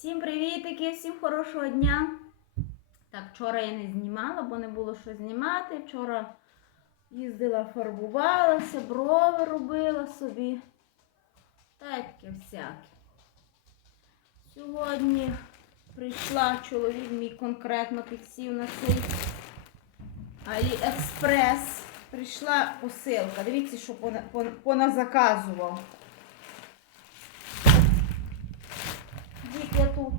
Всім привітики, всім хорошого дня. Так, вчора я не знімала, бо не було що знімати. Вчора їздила, фарбувалася, брови робила собі. Таке всяке. Сьогодні прийшла чоловік мій конкретно підсів на цей Аліекспрес. Прийшла посилка. Дивіться, що пона- пона- поназаказував. Я тут.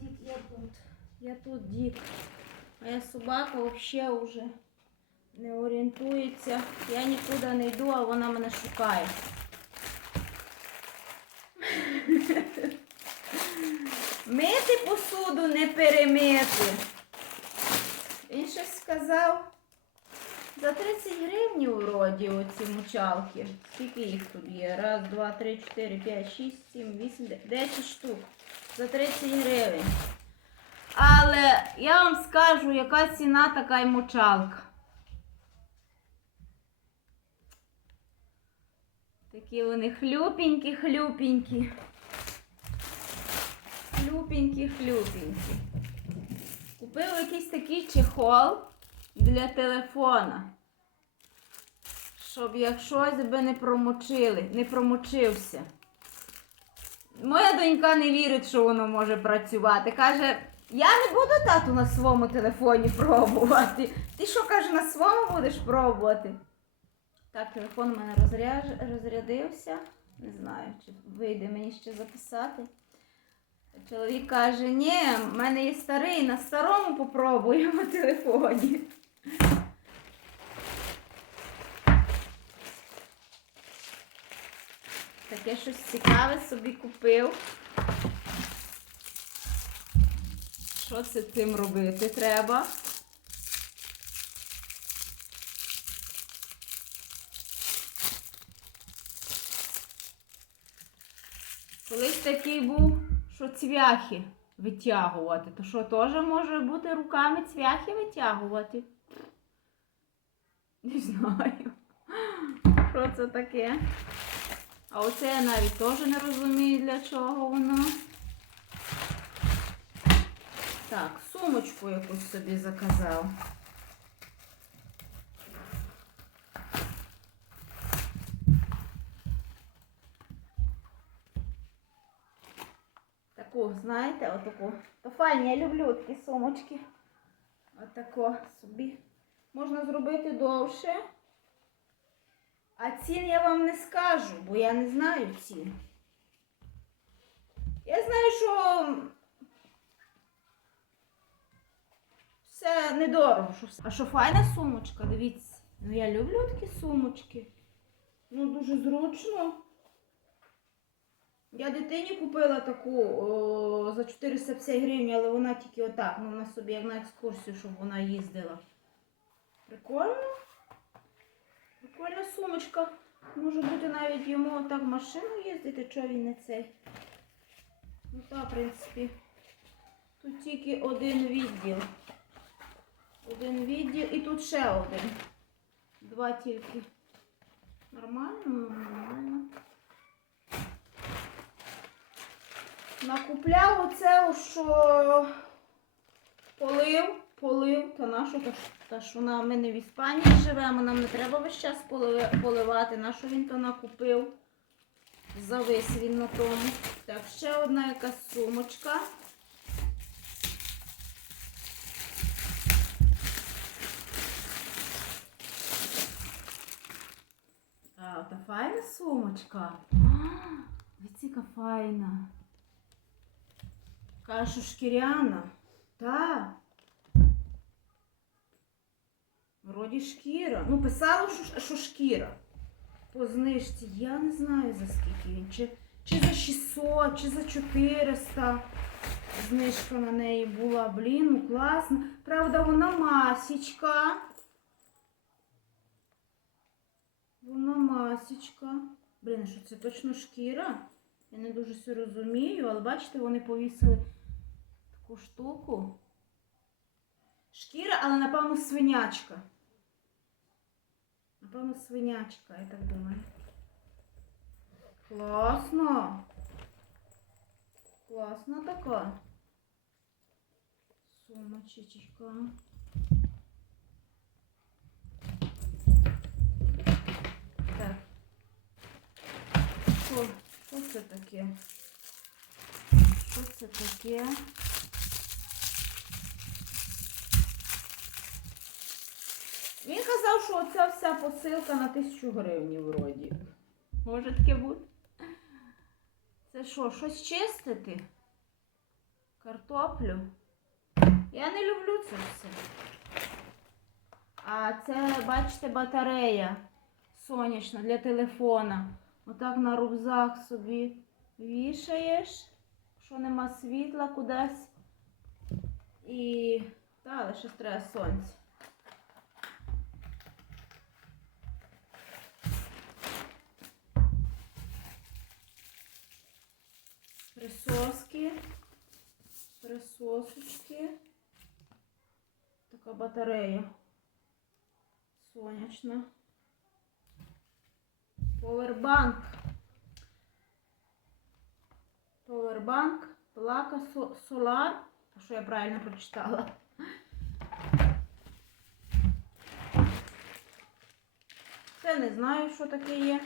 Дід, я тут. Я тут, дід. Моя собака взагалі вже не орієнтується. Я нікуди не йду, а вона мене шукає. Мити посуду не перемити. Він щось сказав. За 30 гривень вроді оці мочалки. Скільки їх тут є? Раз, два, три, чотири, п'ять, шість, сім, вісім, де- десять штук. За 30 гривень. Але я вам скажу, яка ціна така й мочалка. Такі вони хлюпенькі, хлюпенькі. Хлюпенькі, хлюпенькі. Купив якийсь такий чехол для телефона. Щоб як щось би не промочили, не промочився. Моя донька не вірить, що воно може працювати. Каже, я не буду тату на своєму телефоні пробувати. Ти що, каже, на своєму будеш пробувати? Так, телефон у мене розряж... розрядився. Не знаю, чи вийде мені ще записати. Чоловік каже, ні, в мене є старий, на старому попробую на телефоні. Таке щось цікаве собі купив. Що це цим робити треба? Колись такий був, що цвяхи витягувати. То що теж може бути руками цвяхи витягувати? Знаю. Що це таке? А оце я навіть теж не розумію, для чого воно. Так, сумочку якусь собі заказав. Таку, знаєте, отаку. То файні, я люблю такі сумочки. Отако собі. Можна зробити довше. А цін я вам не скажу, бо я не знаю цін. Я знаю, що все недорого. Що все. А що файна сумочка, дивіться. Ну я люблю такі сумочки. Ну дуже зручно. Я дитині купила таку о, за 450 гривень, але вона тільки отак. Ну, вона собі як на екскурсію, щоб вона їздила. Прикольно. Прикольна сумочка. Може бути навіть йому отак в машину їздити, чого він не цей. Ну так, в принципі. Тут тільки один відділ. Один відділ і тут ще один. Два тільки. Нормально, нормально. Накупляв оце, що полив, полив, та нашу, та, що на ми не в Іспанії живемо, нам не треба весь час поливати. Нашу він то накупив. Завис він на тому. Так, ще одна якась сумочка. А, та файна сумочка. Дивіться, файна. Що шкіряна. Та. Вроді шкіра. Ну, писало, що, що шкіра. По знижці. Я не знаю за скільки він. Чи, чи за 600, чи за 400. Знижка на неї була. Блін, ну класно. Правда, вона масічка. Вона масічка. Блін, що це точно шкіра? Я не дуже все розумію, але бачите, вони повісили таку штуку. Шкіра, але напевно свинячка. Напевно, свинячка, я так думаю. Класно. Класна така. Сумочечка. Так. Що, що це таке? Що це таке? Він казав, що оця вся посилка на тисячу гривень вроді. Може таке бути? Це що, щось чистити? Картоплю? Я не люблю це все. А це, бачите, батарея сонячна для телефона. Отак на рюкзак собі вішаєш, якщо нема світла кудись. І. Та, але ще треба сонце. Присоски, присосочки. Така батарея сонячна. Повербанк. Повербанк, плака со- солар. Що я правильно прочитала? Це не знаю, що таке є.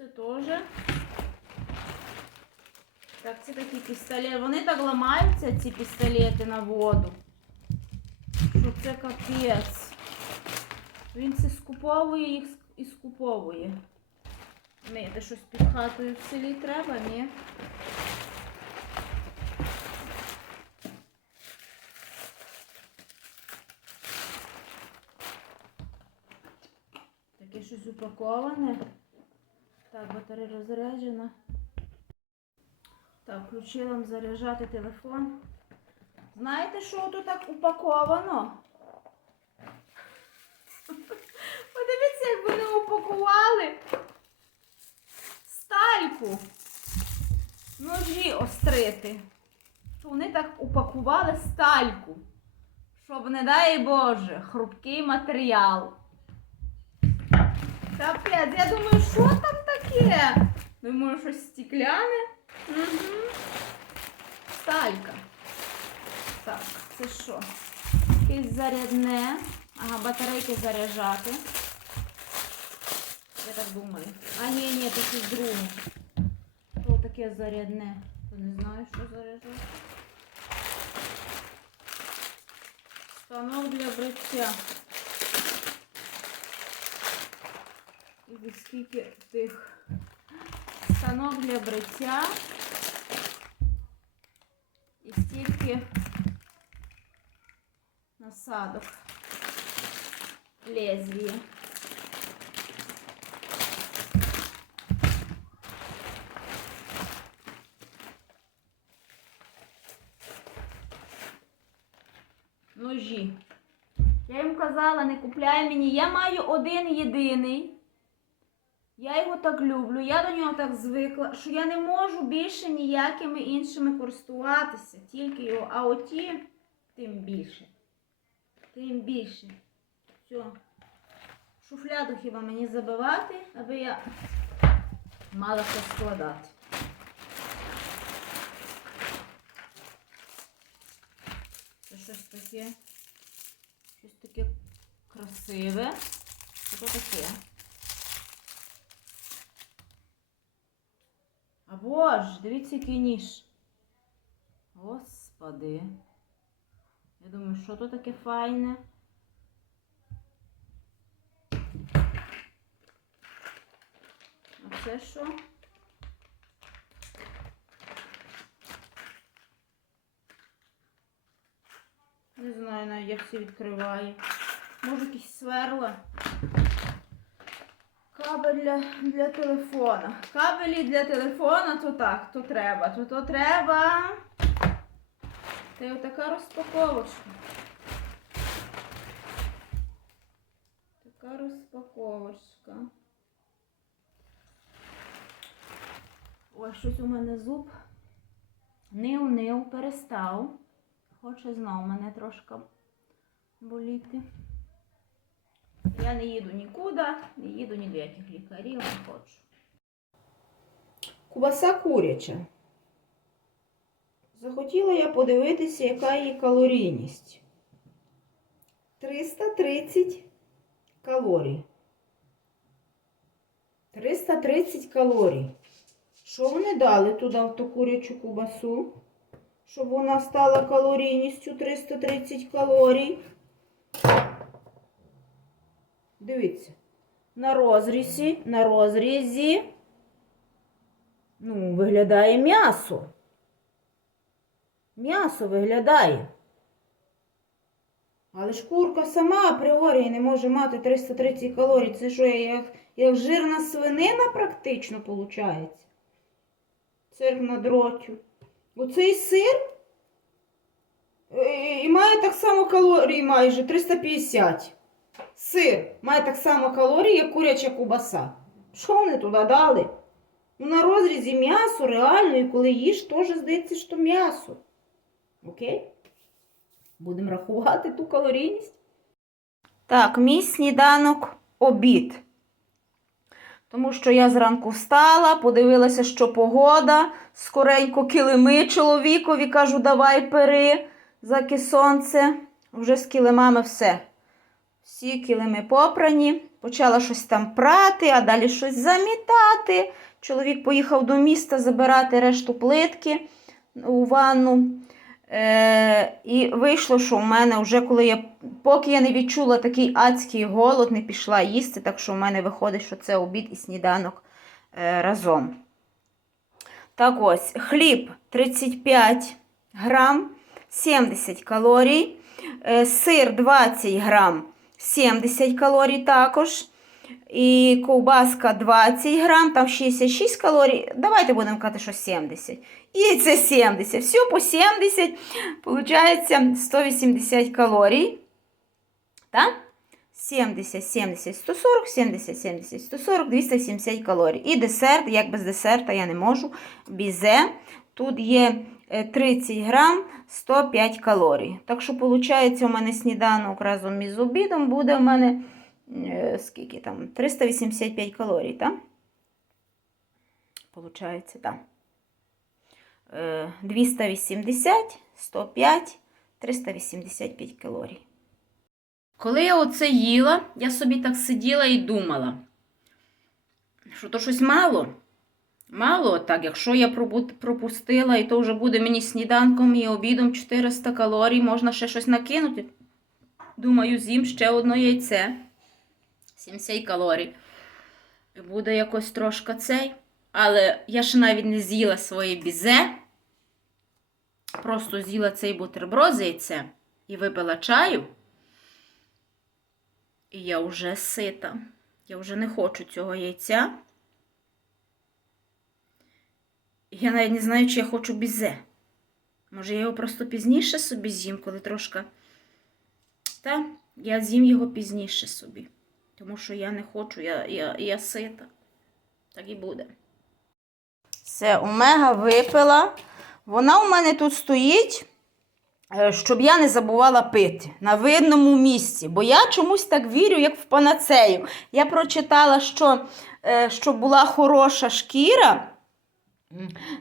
Це теж. Так, це такі пістолети. Вони так ламаються, ці пістолети на воду. Що це капець. Він це скуповує їх і скуповує. Мити щось під хатою в селі треба, ні? Таке щось упаковане. Так, батарея розряджена. Так, включила заряджати телефон. Знаєте, що тут так упаковано? Подивіться, як вони упакували стальку. Ножі острити. Вони так упакували стальку. Щоб, не дай Боже, хрупкий матеріал. Капець, я думаю, що там таке? Думаю, щось стекляне. Угу. Сталька. Так, це що? Якесь зарядне. Ага, батарейки заряджати. Я так думаю. А ні, ні, це щось друге. Що таке зарядне? Не знаю, що заряджати. Станок для бриття. І скільки тих станок для бриття. І стільки насадок лезвія. Ножі. Я їм казала, не купляй мені. Я маю один єдиний. Я його так люблю, я до нього так звикла, що я не можу більше ніякими іншими користуватися, тільки його. А оті тим більше. Тим більше. Все. Шуфляду хіба мені забивати, аби я мала що складати. Це щось таке. Щось таке красиве. Що таке? Боже, дивіться, який ніж. Господи. Я думаю, що то таке файне. А це що? Не знаю навіть, як це відкриває. Може якісь сверла. Кабель для, для телефона. Кабелі для телефона то так, то треба, то то треба. Та й отака розпаковочка. Така розпаковочка. Ой, щось у мене зуб. Нив-нив, перестав. Хоче знов мене трошки боліти. Я не їду нікуди, не їду ні до яких лікарів, не хочу. Кубаса куряча. Захотіла я подивитися, яка її калорійність. 330 калорій. 330 калорій. Що вони дали туди в ту курячу кубасу? Щоб вона стала калорійністю 330 калорій. Дивіться. На розрізі, на розрізі. Ну, виглядає м'ясо. М'ясо виглядає. Але ж курка сама апріорі не може мати 330 калорій. Це що, як, як жирна свинина практично виходить? Сир на дротю. Оцей сир е, і має так само калорій майже 350. Сир має так само калорій, як куряча кубаса. Що вони туди дали? Ну, на розрізі м'ясо реально, і коли їш, теж здається, що м'ясо. Окей? Будемо рахувати ту калорійність. Так, мій сніданок обід. Тому що я зранку встала, подивилася, що погода, скоренько килими чоловікові, кажу, давай пери, заки сонце. Вже з килимами все. Всі килими попрані. Почала щось там прати, а далі щось замітати. Чоловік поїхав до міста забирати решту плитки у ванну. Е, і вийшло, що в мене вже коли я, поки я не відчула такий адський голод, не пішла їсти, так що в мене виходить, що це обід і сніданок е, разом. Так ось, хліб 35 грам, 70 калорій, е, сир 20 грам, 70 калорій також. І ковбаска 20 грам, там 66 калорій. Давайте будемо казати, що 70. І це 70. Все по 70. Получається 180 калорій. Так? 70, 70, 140, 70, 70, 140, 270 калорій. І десерт, як без десерта я не можу. Бізе. Тут є е, 30 грам, 105 калорій. Так що, виходить, у мене сніданок разом із обідом буде у мене е, скільки там? 385 калорій, так? Получається, так. Е, 280, 105, 385 калорій. Коли я оце їла, я собі так сиділа і думала, що то щось мало. Мало так, якщо я пропустила, і то вже буде мені сніданком і обідом 400 калорій, можна ще щось накинути. Думаю, з'їм ще одно яйце. 70 калорій. І буде якось трошки цей. Але я ще навіть не з'їла своє бізе. Просто з'їла цей бутерброд з яйцем і випила чаю. І я вже сита. Я вже не хочу цього яйця. Я навіть не знаю, чи я хочу бізе. Може, я його просто пізніше собі з'їм, коли трошки. Та, я з'їм його пізніше собі. Тому що я не хочу, я, я, я сита. Так і буде. Все, омега випила. Вона у мене тут стоїть, е, щоб я не забувала пити на видному місці. Бо я чомусь так вірю, як в панацею. Я прочитала, що е, щоб була хороша шкіра,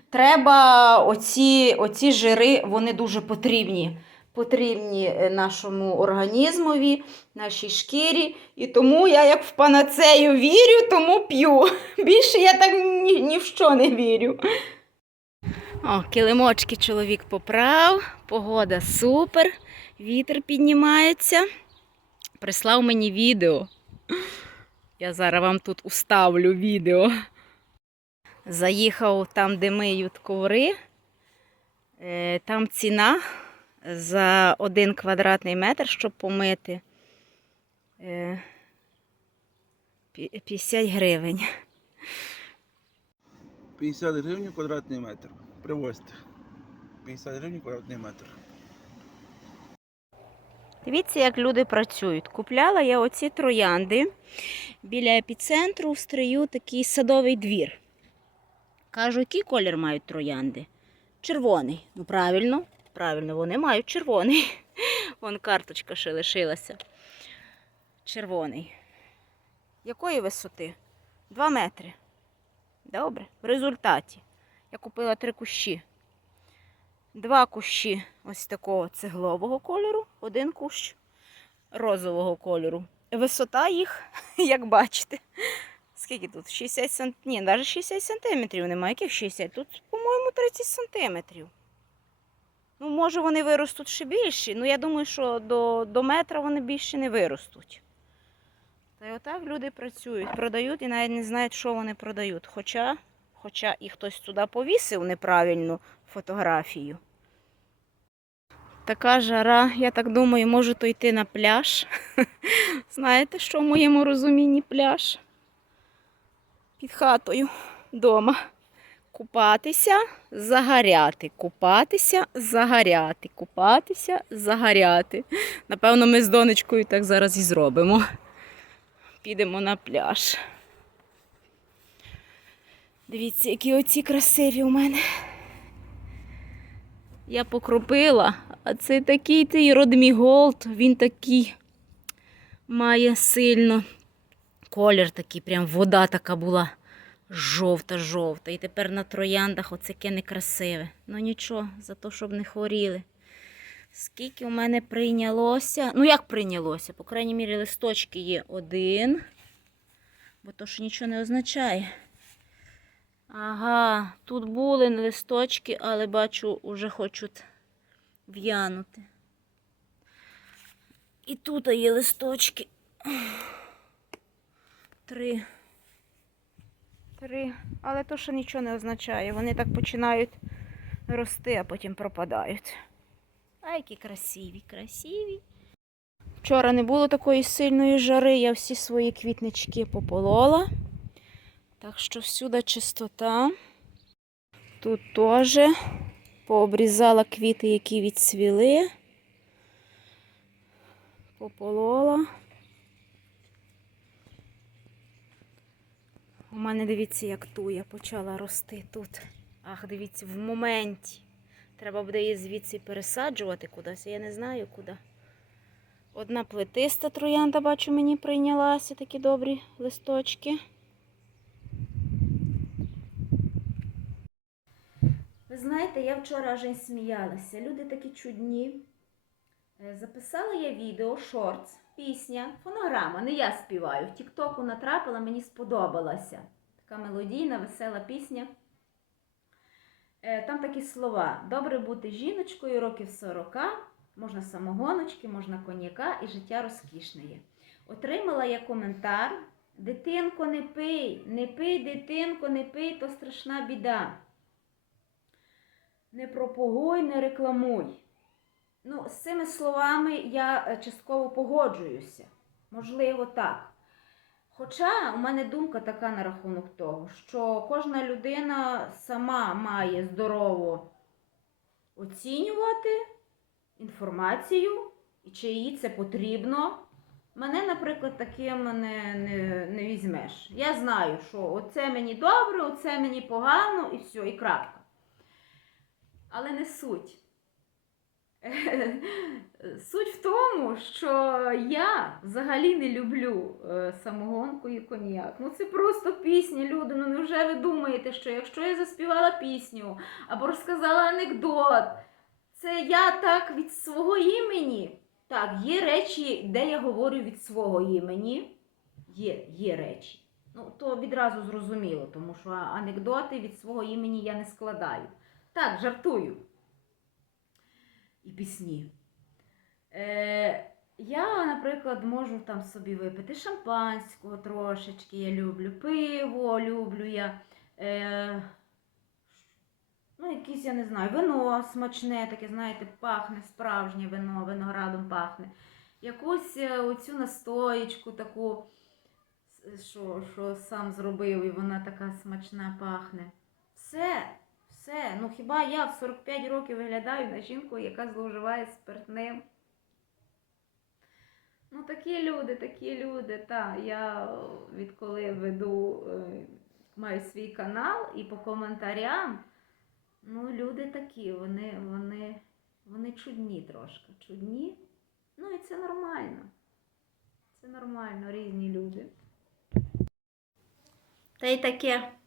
треба оці, оці жири, вони дуже потрібні. Потрібні е, нашому організмові, нашій шкірі. І тому я як в панацею вірю, тому п'ю. Більше я так ні, ні в що не вірю. О, килимочки чоловік поправ, погода супер, вітер піднімається. Прислав мені відео. Я зараз вам тут уставлю відео. Заїхав там, де миють коври. Е, Там ціна за один квадратний метр, щоб помити. е, 50 гривень. 50 гривень квадратний метр. Привозьте. 50 гривень квадратний метр. Дивіться, як люди працюють. Купляла я оці троянди. Біля епіцентру в стрию такий садовий двір. Кажу, який колір мають троянди? Червоний. Ну, правильно, правильно, вони мають червоний. Вон карточка ще лишилася. Червоний. Якої висоти? Два метри. Добре. В результаті я купила три кущі. Два кущі ось такого цеглового кольору, один кущ розового кольору. Висота їх, як бачите, скільки тут? 60 см. Ні, навіть 60 сантиметрів немає. Яких 60? Тут, по-моєму, 30 сантиметрів. Ну, може, вони виростуть ще більші. Ну, я думаю, що до, до метра вони більше не виростуть. Та й отак люди працюють, продають і навіть не знають, що вони продають. Хоча, хоча і хтось туди повісив неправильну фотографію. Така жара, я так думаю, можу то йти на пляж. Знаєте, що в моєму розумінні пляж? Під хатою вдома. Купатися, загоряти, купатися, загоряти, купатися, загоряти. Напевно, ми з донечкою так зараз і зробимо. Підемо на пляж. Дивіться, які оці красиві у мене. Я покропила, а це такий той Родміголд, він такий має сильно колір такий, прям вода така була жовта-жовта. І тепер на трояндах оце некрасиве. Ну нічого, за те, щоб не хворіли. Скільки у мене прийнялося? Ну, як прийнялося? По крайній мірі, листочки є один, бо то що нічого не означає. Ага, тут були листочки, але бачу, уже хочуть в'янути. І тут є листочки. Три. Три. Але то, що нічого не означає. Вони так починають рости, а потім пропадають. А які красиві, красиві. Вчора не було такої сильної жари, я всі свої квітнички пополола. Так що всюди чистота. Тут теж пообрізала квіти, які відцвіли. Пополола. У мене дивіться, як туя почала рости тут. Ах, дивіться, в моменті. Треба буде її звідси пересаджувати кудись, я не знаю куди. Одна плетиста троянда, бачу, мені прийнялася такі добрі листочки. Ви знаєте, я вчора аж сміялася. Люди такі чудні. Е, Записала я відео, шортс, пісня, фонограма. Не я співаю. В Тіктоку натрапила, мені сподобалася. Така мелодійна, весела пісня. Е, Там такі слова: добре бути жіночкою років 40, можна самогоночки, можна коньяка і життя розкішне. Отримала я коментар: Дитинко, не пий, не пий, дитинко, не пий, то страшна біда. Не пропагуй, не рекламуй. Ну, з цими словами я е, частково погоджуюся. Можливо, так. Хоча у мене думка така на рахунок того, що кожна людина сама має здорово оцінювати інформацію, і чи їй це потрібно. Мене, наприклад, таким не, не, не візьмеш. Я знаю, що оце мені добре, оце мені погано, і все, і крапка. Але не суть. Суть в тому, що я взагалі не люблю е, самогонку і коньяк. Ну це просто пісня, люди. Ну невже ви думаєте, що якщо я заспівала пісню або розказала анекдот, це я так від свого імені? Так, є речі, де я говорю від свого імені. Є, є речі. Ну, то відразу зрозуміло, тому що анекдоти від свого імені я не складаю. Так, жартую. І пісні. Е, я, наприклад, можу там собі випити шампанського трошечки, я люблю, пиво люблю я. Е, ну, якісь, я не знаю, вино смачне, таке, знаєте, пахне справжнє вино, виноградом пахне. Якусь е, оцю настоєчку таку, що, що сам зробив, і вона така смачна пахне. Все, все. Ну хіба я в 45 років виглядаю на жінку, яка зловживає спиртним? Ну, такі люди, такі люди. Та, я відколи веду, е, маю свій канал і по коментарям, ну, люди такі, вони, вони, вони чудні трошки. Чудні. Ну і це нормально. Це нормально, різні люди. Та й таке.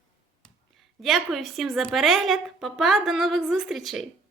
Дякую всім за перегляд. Па-па, до нових зустрічей!